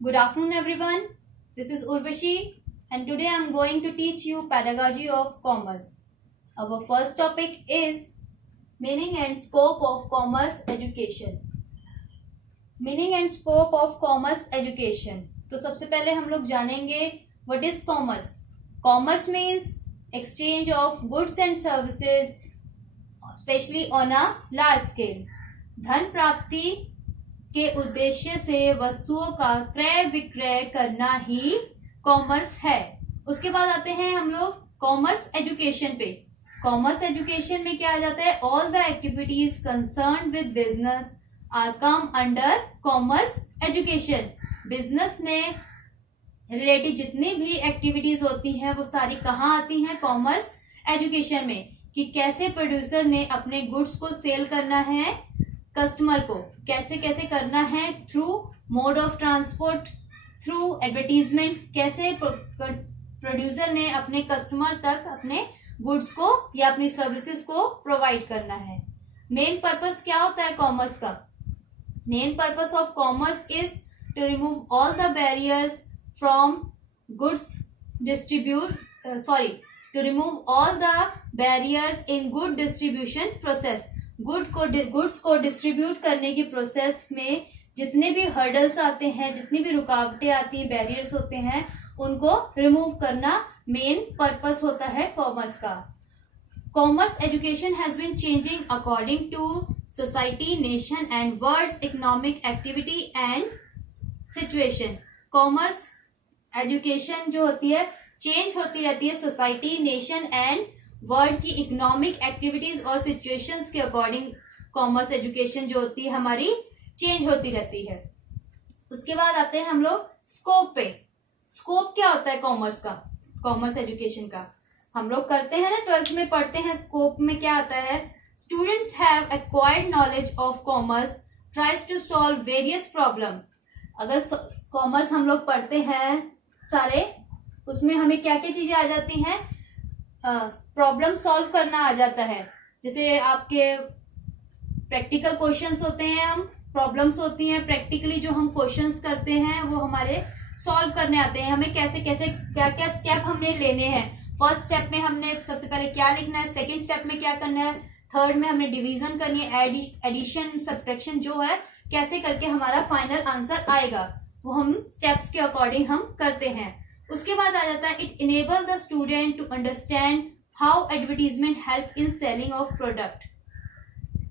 Good afternoon, everyone. This is Urvashi, and today I am going to teach you pedagogy of commerce. Our first topic is meaning and scope of commerce education. Meaning and scope of commerce education. तो सबसे पहले हम लोग जानेंगे what is commerce. Commerce means exchange of goods and services, especially on a large scale. धन प्राप्ति के उद्देश्य से वस्तुओं का क्रय विक्रय करना ही कॉमर्स है. उसके बाद आते हैं हम लोग कॉमर्स एजुकेशन पे. कॉमर्स एजुकेशन में क्या आ जाता है? All the activities concern with business are come under commerce education. Business में रिलेटेड जितनी भी एक्टिविटीज होती हैं वो सारी कहाँ आती हैं? कॉमर्स एजुकेशन में. कि कैसे प्रोड्यूसर ने अपने गुड्स को सेल करना है कस्टमर को, कैसे कैसे करना है, through mode of transport, through advertisement, कैसे प्रोड्यूसर ने अपने कस्टमर तक अपने गुड्स को या अपनी सर्विसेज को प्रोवाइड करना है. मेन पर्पस क्या होता है कॉमर्स का? Main purpose of commerce is to remove all the barriers from goods to remove all the barriers in good distribution process. Goods को डिस्ट्रीब्यूट करने की प्रोसेस में जितने भी हर्डल्स आते हैं, जितनी भी रुकावटें आती हैं, बैरियर्स होते हैं, उनको रिमूव करना मेन पर्पस होता है कॉमर्स का. Commerce education has been changing according to society, nation and world's economic activity and situation. Commerce education जो होती है चेंज होती रहती है सोसाइटी, नेशन एंड वर्ल्ड की इकोनॉमिक एक्टिविटीज और सिचुएशंस के अकॉर्डिंग कॉमर्स एजुकेशन जो होती है हमारी चेंज होती रहती है. उसके बाद आते हैं हम लोग स्कोप पे. स्कोप क्या होता है कॉमर्स का, कॉमर्स एजुकेशन का? हम लोग करते हैं ना, 12th में पढ़ते हैं. स्कोप में क्या आता है? Students have acquired knowledge of commerce tries to solve various problem. अगर कॉमर्स हम लोग पढ़ते हैं सारे, उसमें हमें क्या क्या चीजें आ जाती हैं? प्रॉब्लम सॉल्व करना आ जाता है. जैसे आपके प्रैक्टिकल क्वेश्चंस होते हैं, हम प्रॉब्लम्स होती हैं, प्रैक्टिकली जो हम क्वेश्चंस करते हैं वो हमारे सॉल्व करने आते हैं. हमें कैसे कैसे क्या क्या स्टेप हमने लेने हैं. फर्स्ट स्टेप में हमने सबसे पहले क्या लिखना है, सेकंड स्टेप में क्या करना है, थर्ड में हमने डिवीजन करनी है, एडिशन सब्ट्रैक्शन जो है कैसे करके हमारा फाइनल आंसर आएगा, वो हम स्टेप्स के अकॉर्डिंग हम करते हैं. उसके बाद आ जाता है it enable the student to understand how advertisement help in selling of product.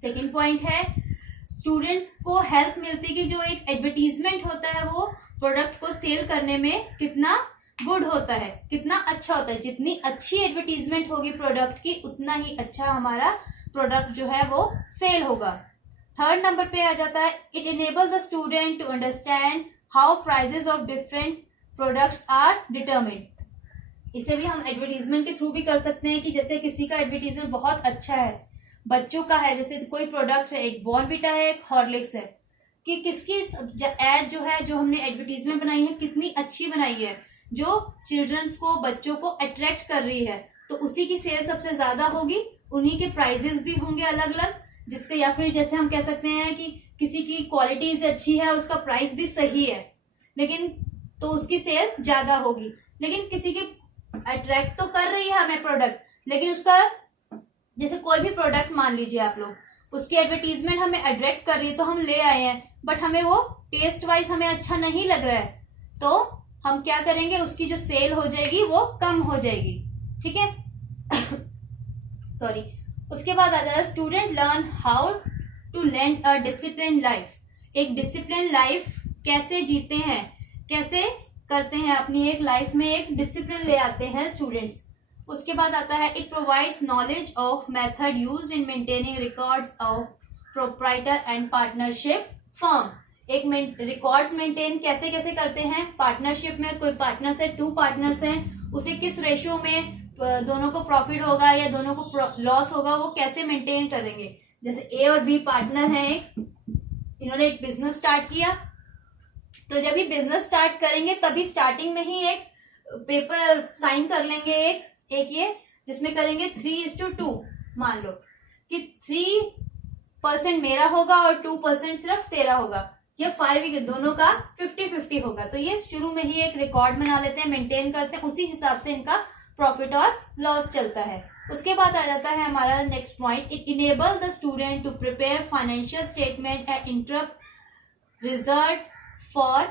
Second point है स्टूडेंट्स को हेल्प मिलती कि जो एक एडवर्टीजमेंट होता है वो प्रोडक्ट को सेल करने में कितना गुड होता है, कितना अच्छा होता है. जितनी अच्छी एडवर्टीजमेंट होगी प्रोडक्ट की उतना ही अच्छा हमारा प्रोडक्ट जो है वो सेल होगा. थर्ड नंबर पे आ जाता है it enable the student to understand how prices of different products are determined. इसे भी हम एडवर्टीजमेंट के थ्रू भी कर सकते हैं कि जैसे किसी का एडवर्टीजमेंट बहुत अच्छा है, बच्चों का है, जैसे कोई प्रोडक्ट है, एक बॉर्नविटा है, एक हॉर्लिक्स है, कि किसकी एड जो है, जो हमने एडवर्टीजमेंट बनाई है कितनी अच्छी बनाई है, जो चिल्ड्रंस को, बच्चों को अट्रैक्ट कर रही है, तो उसी की सेल सबसे ज्यादा होगी. उन्हीं के प्राइजेस भी होंगे अलग अलग, जिसके, या फिर जैसे हम कह सकते हैं कि किसी की क्वालिटीज अच्छी है, उसका प्राइस भी सही है, लेकिन तो उसकी सेल ज्यादा होगी. लेकिन किसी की अट्रैक्ट तो कर रही है हमें प्रोडक्ट, लेकिन उसका, जैसे कोई भी प्रोडक्ट मान लीजिए आप लोग, उसकी एडवर्टीजमेंट हमें अट्रैक्ट कर रही है तो हम ले आए हैं, बट हमें वो टेस्ट वाइज हमें अच्छा नहीं लग रहा है, तो हम क्या करेंगे, उसकी जो सेल हो जाएगी वो कम हो जाएगी. ठीक है. सॉरी. उसके बाद आ जाता है student learn how to lead a discipline life. एक डिसिप्लिन लाइफ कैसे जीते हैं, कैसे करते हैं, अपनी एक लाइफ में एक डिसिप्लिन ले आते हैं स्टूडेंट्स. उसके बाद आता है it provides knowledge of method used in maintaining records of proprietor and partnership firm. एक रिकॉर्ड्स मेंटेन कैसे कैसे करते हैं पार्टनरशिप में. कोई पार्टनर्स है, 2 पार्टनर्स हैं, उसे किस रेशियो में दोनों को प्रॉफिट होगा या दोनों को लॉस होगा, वो कैसे मेंटेन करेंगे. जैसे ए और बी पार्टनर हैं, इन्होंने एक बिजनेस स्टार्ट किया, तो जब ये बिजनेस स्टार्ट करेंगे तभी स्टार्टिंग में ही एक पेपर साइन कर लेंगे, एक ये जिसमें करेंगे 3:2. मान लो कि 3% मेरा होगा और 2% सिर्फ तेरा होगा. या 5 दोनों का 50-50 होगा। तो ये शुरू में ही एक रिकॉर्ड बना लेते हैं, मेंटेन करते हैं, उसी हिसाब से इनका प्रॉफिट और लॉस चलता है। उसके बाद आ जाता है हमारा next point, it enable the student to prepare financial statement and interpret result for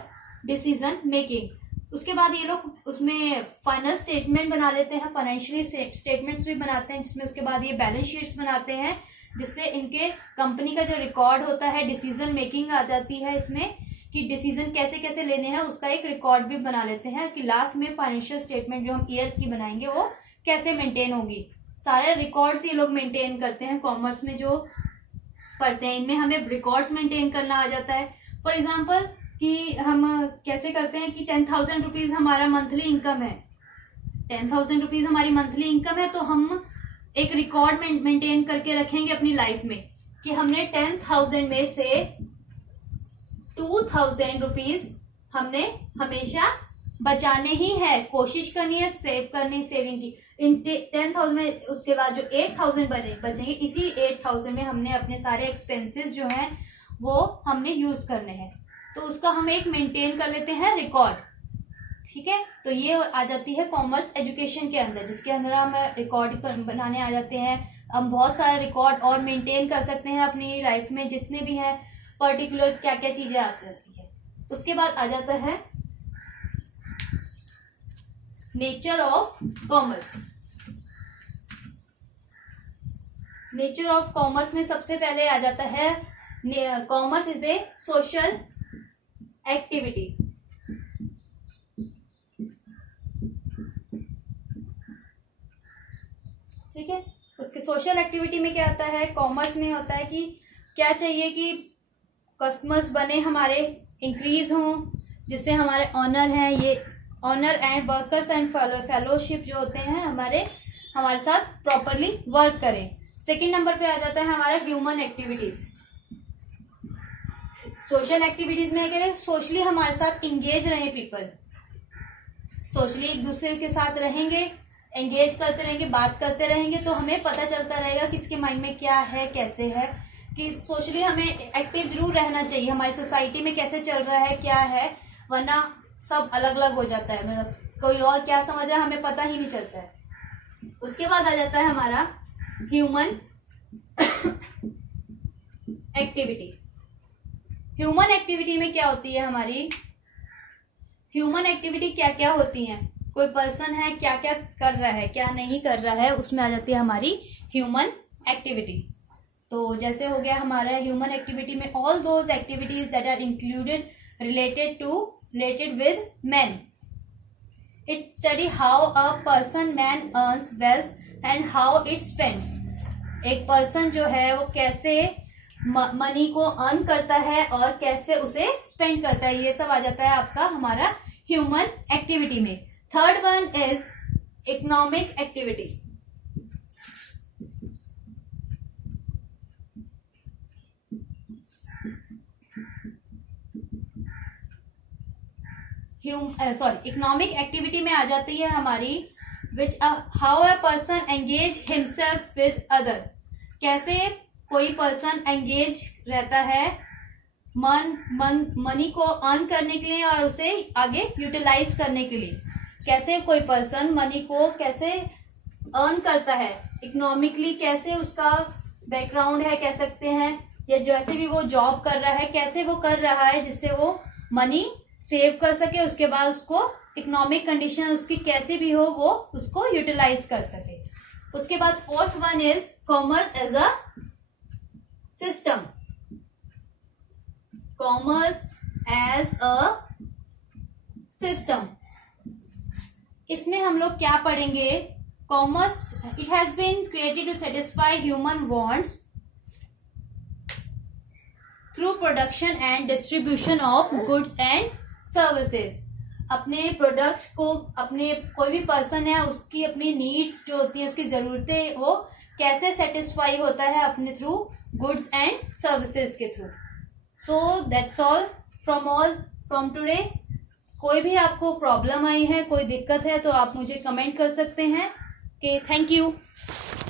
decision making. उसके बाद ये लोग उसमें फाइनल स्टेटमेंट बना लेते हैं, फाइनेंशियली स्टेटमेंट्स भी बनाते हैं, जिसमें उसके बाद ये बैलेंस शीट्स बनाते हैं, जिससे इनके कंपनी का जो रिकॉर्ड होता है, डिसीजन मेकिंग आ जाती है इसमें कि डिसीजन कैसे कैसे लेने हैं, उसका एक रिकॉर्ड भी बना लेते हैं कि लास्ट में फाइनेंशियल स्टेटमेंट जो हम ईयर की बनाएंगे वो कैसे मेंटेन होगी। सारे रिकॉर्ड्स ये लोग मेंटेन करते हैं। कॉमर्स में जो पढ़ते हैं इनमें हमें रिकॉर्ड्स मेंटेन करना आ जाता है। फॉर एग्जांपल कि हम कैसे करते हैं कि 10,000 रुपीज हमारा मंथली इनकम है, 10,000 रुपीज हमारी मंथली इनकम है, तो हम एक रिकॉर्ड मेंटेन करके रखेंगे अपनी लाइफ में कि हमने 10,000 में से 2,000 रुपीज हमने हमेशा बचाने ही है, कोशिश करनी है सेव करनी, सेविंग की। इन 10,000 में उसके बाद जो 8,000 बचेंगे, इसी 8,000 में हमने अपने सारे एक्सपेंसेस जो हैं वो हमने यूज करने हैं, तो उसका हम एक मेंटेन कर लेते हैं रिकॉर्ड। ठीक है, तो ये आ जाती है कॉमर्स एजुकेशन के अंदर, जिसके अंदर हम रिकॉर्ड बनाने आ जाते हैं। हम बहुत सारे रिकॉर्ड और मेंटेन कर सकते हैं अपनी लाइफ में, जितने भी हैं पर्टिकुलर क्या क्या चीजें आती है। उसके बाद आ जाता है nature of commerce. Nature of commerce में सबसे पहले आ जाता है commerce is a social activity. ठीक है, उसके सोशल एक्टिविटी में क्या आता है, कॉमर्स में होता है कि क्या चाहिए कि कस्टमर्स बने हमारे, इंक्रीज हों, जिससे हमारे ऑनर हैं, ये owner and workers and fellowship जो होते हैं हमारे साथ प्रॉपरली वर्क करें। सेकंड नंबर पे आ जाता है हमारा ह्यूमन एक्टिविटीज। सोशल एक्टिविटीज में क्या है, सोशली हमारे साथ इंगेज रहे पीपल, सोशली एक दूसरे के साथ रहेंगे, एंगेज करते रहेंगे, बात करते रहेंगे, तो हमें पता चलता रहेगा किसके माइंड में क्या है, कैसे है, कि सोशली हमें एक्टिव जरूर रहना चाहिए, हमारी सोसाइटी में कैसे चल रहा है, क्या है, वरना सब अलग अलग हो जाता है, मतलब कोई और क्या समझ रहा है हमें पता ही नहीं चलता है। उसके बाद आ जाता है हमारा ह्यूमन एक्टिविटी। ह्यूमन एक्टिविटी में क्या होती है हमारी, ह्यूमन एक्टिविटी क्या क्या होती है, कोई पर्सन है क्या क्या कर रहा है, क्या नहीं कर रहा है, उसमें आ जाती है हमारी ह्यूमन एक्टिविटी। तो जैसे हो गया हमारा ह्यूमन एक्टिविटी में all those activities that are included related with men. It study how a man earns wealth and how it's spent. एक पर्सन जो है वो कैसे मनी को अर्न करता है और कैसे उसे स्पेंड करता है, ये सब आ जाता है आपका हमारा ह्यूमन एक्टिविटी में। Third one is economic activity. Economic activity में आ जाती है हमारी विच how a person engage himself with others. कैसे कोई पर्सन एंगेज रहता है मनी को अर्न करने के लिए और उसे आगे यूटिलाइज करने के लिए। कैसे कोई पर्सन मनी को कैसे अर्न करता है इकोनॉमिकली, कैसे उसका बैकग्राउंड है कह सकते हैं, या जैसे भी वो जॉब कर रहा है कैसे वो कर रहा है जिससे वो मनी सेव कर सके, उसके बाद उसको इकोनॉमिक कंडीशन उसकी कैसे भी हो वो उसको यूटिलाइज कर सके। उसके बाद fourth one is commerce as a system. Commerce as a system, इसमें हम लोग क्या पढ़ेंगे, commerce it has been created to satisfy human wants through production and distribution of goods and services. अपने प्रोडक्ट को, अपने कोई भी पर्सन है उसकी अपनी नीड्स जो होती है उसकी जरूरतें वो कैसे सेटिस्फाई होता है अपने थ्रू गुड्स एंड सर्विसेज के through. So that's all from today. कोई भी आपको प्रॉब्लम आई है, कोई दिक्कत है तो आप मुझे कमेंट कर सकते हैं। Okay, thank you.